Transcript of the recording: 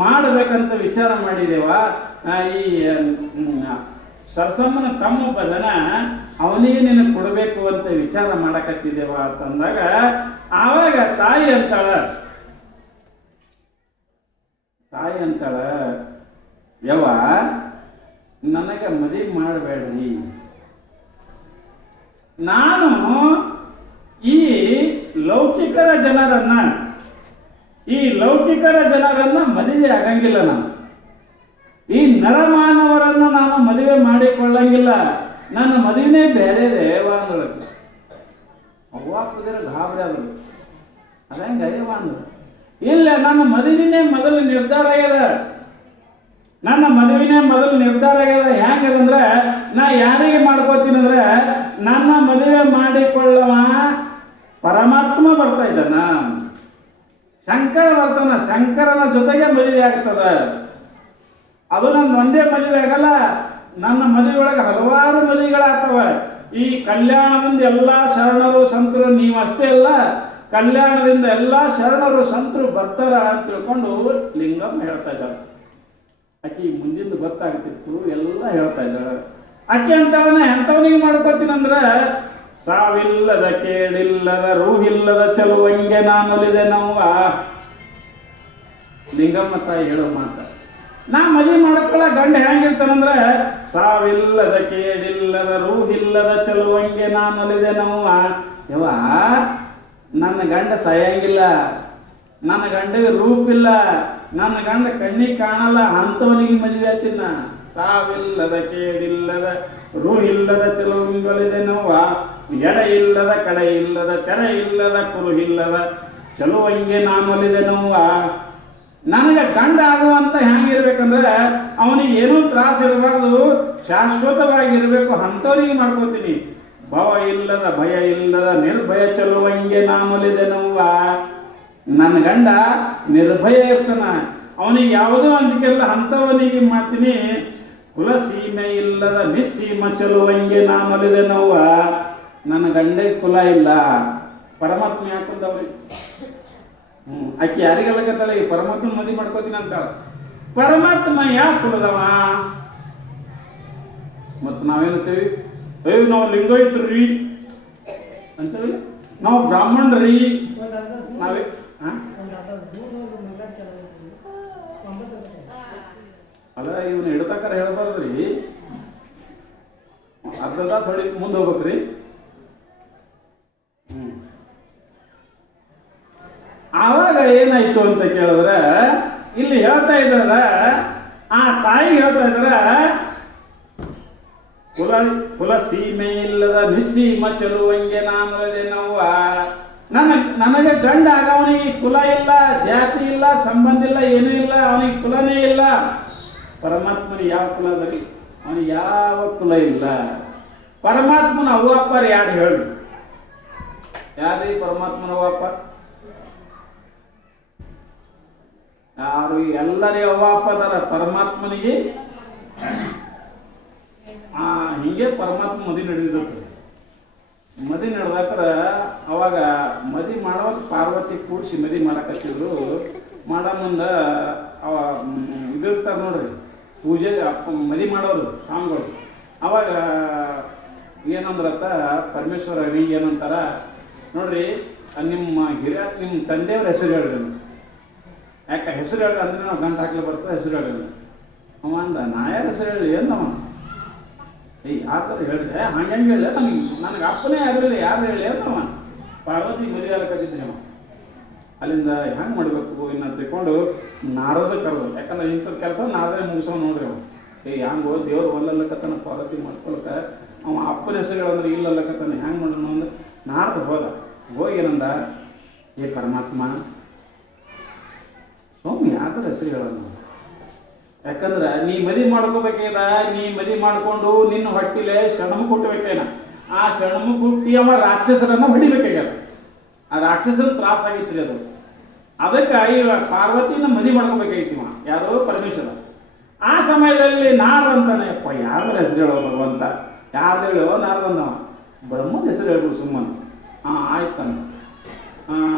ಮಾಡಬೇಕಂತ ವಿಚಾರ ಮಾಡಿದೇವ. ಈ ಸರಸಮ್ಮನ ತಮ್ಮ ಬದನ ಅವನಿಗೆ ನಿನಗೆ ಕೊಡಬೇಕು ಅಂತ ವಿಚಾರ ಮಾಡಕತ್ತಿದ್ದೇವ ಅಂತಂದಾಗ ಆವಾಗ ತಾಯಿ ಅಂತಾಳ ಯವ್ವ ನನಗೆ ಮದುವೆ ಮಾಡಬೇಡ್ರಿ, ನಾನು ಈ ಲೌಕಿಕರ ಜನರನ್ನ ಮದುವೆ ಆಗಂಗಿಲ್ಲ, ನಾನು ಈ ನರಮಾನವರನ್ನು ನಾನು ಮದುವೆ ಮಾಡಿಕೊಳ್ಳಂಗಿಲ್ಲ, ನನ್ನ ಮದುವೆನೇ ಬೇರೆ ದೇವ ಅಂದೊಳಗೆ. ಅವ್ವ ಕುದಿರ ಗಾಬರಿ ಆದ್ರು. ಅದಂಗ ಅಯ್ಯವ ಅಂದ್ರು, ಇಲ್ಲ ನನ್ನ ಮದುವೆನೇ ಮೊದಲು ನಿರ್ಧಾರ ಆಗ್ಯದ, ಹೆಂಗದಂದ್ರೆ ನಾ ಯಾರಿಗೆ ಮಾಡ್ಕೋತೀನಿ ಅಂದ್ರೆ ನನ್ನ ಮದುವೆ ಮಾಡಿಕೊಳ್ಳವ ಪರಮಾತ್ಮ ಬರ್ತಾ ಇದ್ದಾನ, ಶಂಕರ ಬರ್ತಾನ, ಶಂಕರನ ಜೊತೆಗೆ ಮದುವೆ ಆಗ್ತದ. ಅದು ನನ್ನ ಒಂದೇ ಮದುವೆ ಆಗಲ್ಲ, ನನ್ನ ಮದುವೆ ಒಳಗೆ ಹಲವಾರು ಮದುವೆಗಳಾಗ್ತವ. ಈ ಕಲ್ಯಾಣದಿಂದ ಎಲ್ಲ ಶರಣರು ಸಂತರು, ನೀವಷ್ಟೇ ಅಲ್ಲ, ಕಲ್ಯಾಣದಿಂದ ಎಲ್ಲ ಶರಣರು ಸಂತರು ಬರ್ತಾರ ಅಂತ ತಿಳ್ಕೊಂಡು ಲಿಂಗಮ್ಮ ಹೇಳ್ತಾ ಇದ್ದಾರೆ. ಆಕೆ ಮುಂದಿನ ಗೊತ್ತಾಗ್ತಿತ್ತು, ಎಲ್ಲ ಹೇಳ್ತಾ ಇದ್ದಾರೆ. ಆಕೆ ಅಂತಾಳನ ಎಂಥವನಿಗೆ ಮಾಡ್ಕೋತೀನಂದ್ರೆ ಸಾವಿಲ್ಲದ ಕೇಳಿಲ್ಲದ ರೂಹಿಲ್ಲದ ಚಲುವಂಗೆ ನಾನೊಲಿದೆ ನೋವ. ಲಿಂಗಮ್ಮ ತಾಯಿ ಹೇಳೋ ಮಾತ, ನಾ ಮದುವೆ ಮಾಡ್ಕೊಳ್ಳ ಗಂಡ ಹೆಂಗಿರ್ತಾನಂದ್ರೆ ಸಾವಿಲ್ಲದ ಕೇಳಿಲ್ಲದ ರೂಹಿಲ್ಲದ ಚಲುವಂಗೆ ನಾನೊಲಿದೆ ನೋವ. ಯವ್ವ ನನ್ನ ಗಂಡ ಸಾಯಂಗಿಲ್ಲ, ನನ್ನ ಗಂಡಗೆ ರೂಪಿಲ್ಲ, ನನ್ನ ಗಂಡ ಕಣ್ಣಿಗೆ ಕಾಣಲ್ಲ, ಅಂಥವನಿಗೆ ಮದುವೆ ಆಗ್ತೀನ. ಸಾವಿಲ್ಲದ ಕೇಳಿಲ್ಲದ ರೂಹಿಲ್ಲದ ಚಲುವಂಗೊಲಿದೆ ನೋವ, ಎಡೆ ಇಲ್ಲದ ಕಡೆ ಇಲ್ಲದ ತೆರೆ ಇಲ್ಲದ ಕುರುಹಿಲ್ಲದ ಚಲುವಂಗೆ ನಾನೊಲಿದೆ ನೋವ. ನನಗೆ ಗಂಡ ಆಗುವಂತ ಹೆಂಗಿರ್ಬೇಕಂದ್ರೆ ಅವನಿಗೆ ಏನೂ ತ್ರಾಸ ಇರಬಾರ್ದು, ಶಾಶ್ವತವಾಗಿರ್ಬೇಕು, ಅಂಥವ್ರಿಗೆ ಮಾಡ್ಕೋತೀನಿ. ಭವ ಇಲ್ಲದ ಭಯ ಇಲ್ಲದ ನಿರ್ಭಯ ಚಲುವಂಗೆ ನಾನೊಲಿದೆ ನೋವ. ನನ್ನ ಗಂಡ ನಿರ್ಭಯ ಇರ್ತಾನ, ಅವನಿಗೆ ಯಾವುದೋ ಅಂಜಿಕೆಲ್ಲ, ಅಂಥವನಿಗೆ ಮಾಡ್ತೀನಿ. ಕುಲ ಸೀಮೆ ಇಲ್ಲದ ನಿಸ್ಸೀಮ ಚಲುವಂಗೆ ನಾನೊಲಿದೆ ನೋವ. ನನ್ನ ಗಂಡಗೆ ಕುಲ ಇಲ್ಲ, ಪರಮಾತ್ಮ ಯಾಕಂದವ್ರಿ. ಆಕೆ ಯಾರಿಗೆಲ್ಲಕತ್ತಾಳೆ, ಈ ಪರಮಾತ್ಮ ಮದುವೆ ಮಾಡ್ಕೋತೀನಿ ಅಂತ. ಪರಮಾತ್ಮ ಯಾಕೆ ಕುಲದವ? ಮತ್ತು ನಾವೇನಂತೀವಿ, ಅಯ್ಯೋ ನಾವು ಲಿಂಗಾಯತರಿ ಅಂತೇಳಿ, ನಾವು ಬ್ರಾಹ್ಮಣರಿ, ನಾವೇ ಅಲ್ಲ ಇವನು ಹಿಡ್ತಕ್ಕಾರ ಹೇಳ್ಬಾರ್ದ್ರಿ, ಅರ್ಧದ ಸೊಳಿ ಮುಂದೆ ಹೋಗ್ಬೇಕ್ರಿ. ಆವಾಗ ಏನಾಯ್ತು ಅಂತ ಕೇಳಿದ್ರೆ ಇಲ್ಲಿ ಹೇಳ್ತಾ ಇದ್ದಾರ, ಆ ತಾಯಿ ಹೇಳ್ತಾ ಇದ್ದಾರ, ಕುಲ ಸೀಮೆ ಇಲ್ಲದ ನಿಸ್ಸೀಮ ಚಲುವಂಗೆ ನಾನೊಲಿದೆ ನೋವ. ನನಗೆ ಗಂಡ ಆಗ ಅವನಿಗೆ ಕುಲ ಇಲ್ಲ, ಜಾತಿ ಇಲ್ಲ, ಸಂಬಂಧ ಇಲ್ಲ, ಏನೂ ಇಲ್ಲ, ಅವನಿಗೆ ಕುಲನೇ ಇಲ್ಲ. ಪರಮಾತ್ಮನ ಯಾವ ಕುಲ ಅದರಿ? ಅವನಿಗೆ ಯಾವ ಕುಲ ಇಲ್ಲ. ಪರಮಾತ್ಮನ ಅವ್ವ ಅಪ್ಪರು ಯಾರು ಹೇಳಿ? ಯಾರೀ ಪರಮಾತ್ಮನ ಅವ್ವ ಅಪ್ಪ? ಯಾರು? ಎಲ್ಲರೇ ಅವ್ವ ಅಪ್ಪ ಅದಾರ ಪರಮಾತ್ಮನಿಗೆ. ಹೀಗೆ ಪರಮಾತ್ಮ ಮದಿ ನಡೆದಿರುತ್ತೆ. ಮದಿ ನಡೆದಾಕ್ರ ಅವಾಗ ಮದಿ ಮಾಡುವಾಗ ಪಾರ್ವತಿ ಕೂಡಿಸಿ ಮದಿ ಮಾಡಕತ್ತಿದ್ರು. ಮಾಡೋ ಮುಂದೆ ಅವ ಇದಿರ್ತಾರೆ ನೋಡ್ರಿ, ಪೂಜೆ ಮದಿ ಮಾಡೋರು ಸ್ವಾಮಿಗಳು. ಅವಾಗ ಏನಂದ್ರತ್ತ ಪರಮೇಶ್ವರ ಅಡಿಗೆ ಏನಂತಾರ ನೋಡ್ರಿ, ನಿಮ್ಮ ಹಿರಿಯ ನಿಮ್ಮ ತಂದೆಯವ್ರ ಹೆಸರು ಹೇಳ್ರಿ. ಯಾಕೆ ಹೆಸರು ಹೇಳ್ರಿ ಅಂದ್ರೆ ನಾವು ಗಂಟು ಹಾಕ್ಲಿ ಬರ್ತದೆ, ಹೆಸರು ಹೇಳ್ರಿ. ಅವ ಅಂದ, ನಾ ಯಾರ ಹೆಸರು ಹೇಳಿ ಏನವ? ಆ ಥರ ಹೇಳಿದೆ, ಹಂಗೆ ಹೇಳಿದೆ, ನನಗೆ ಅಪ್ಪನೇ ಯಾರಿಲ್ಲ, ಯಾರು ಹೇಳಿ ಏನವ? ಪಾರ್ವತಿ ಮದುವೆ ಆಗಕತ್ತಿದ್ರಿ ಅವ. ಅಲ್ಲಿಂದ ಹೆಂಗೆ ಮಾಡಬೇಕು ಇನ್ನು ತಿಳ್ಕೊಂಡು ನಾರದ ಕರೆದು, ಯಾಕಂದ್ರೆ ಇಂಥದ್ದು ಕೆಲಸ ನಾರದೇ ಮುಗಿಸೋ ನೋಡ್ರಿ ಅವ. ಹೆಂಗೋ ದೇವ್ರು ಒಲ್ಲಲ್ಲಕತ್ತಾನ ಪಾರ್ವತಿ ಮಾಡ್ಕೊಳಕ, ಅವ ಅಪ್ಪನ ಹೆಸರು ಹೇಳಂದ್ರೆ ಇಲ್ಲಲ್ಲಕತ್ತಾನೆ, ಹೆಂಗೆ ಮಾಡೋಣ ಅಂದ್ರೆ ನಾರದ ಹೋಗಿ ಏನಂದ, ಏ ಪರಮಾತ್ಮ ಸ್ವಾಮಿ ಯಾಕಂದ್ರೆ ಹೆಸರು ಹೇಳೋಣ, ಯಾಕಂದ್ರೆ ನೀ ಮದಿ ಮಾಡ್ಕೋಬೇಕೇನ, ನೀ ಮದಿ ಮಾಡ್ಕೊಂಡು ನಿನ್ನ ಹೊಟ್ಟಿಲೆ ಶರಣಮು ಕೊಟ್ಟಬೇಕೇನ, ಆ ಶರಣಮು ಹುಟ್ಟಿ ಅವ ರಾಕ್ಷಸರನ್ನ ಹೊಡಿಬೇಕಾಗ್ಯದ. ಆ ರಾಕ್ಷಸರ ತ್ರಾಸ ಆಗೈತ್ರಿ ಅದು. ಅದಕ್ಕೆ ಈ ಪಾರ್ವತಿನ ಮದಿ ಮಾಡ್ಕೋಬೇಕಾಗಿತ್ತು ಯಾರು? ಪರಮೇಶ್ವರ. ಆ ಸಮಯದಲ್ಲಿ ನಾರದ ಅಂತಾನೆ, ಅಪ್ಪ ಯಾರ ಹೆಸರು ಹೇಳೋ ಭಗವಂತ, ಯಾರು ಹೇಳೋ ನಾರದಂದವ, ಬ್ರಹ್ಮನ ಹೆಸರು ಹೇಳ್ಬೋದು ಸುಮ್ಮನೆ. ಆಯ್ತಾನೆ.